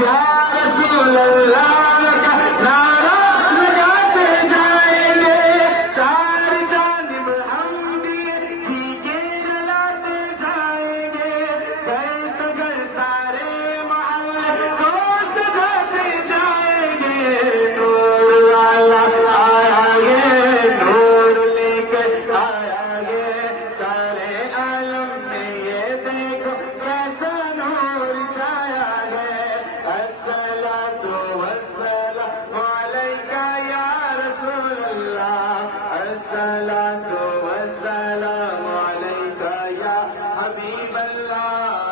या रसूल अल्लाह का नारा लगाते जाएंगे, चार जानिब हम दिए के जलाते जाएंगे, घर तो घर सारे मोहल्ले को सजाते जाएंगे। नूर वाला आया ये, नूर लेकर आया ये, सारे आलम में ये देखो कैसा नूर छाया है। अस्सलातु वस्सलामु अलैका या रसूल अल्लाह, अस्सलातु वस्सलामु अलैका या हबीब अल्लाह।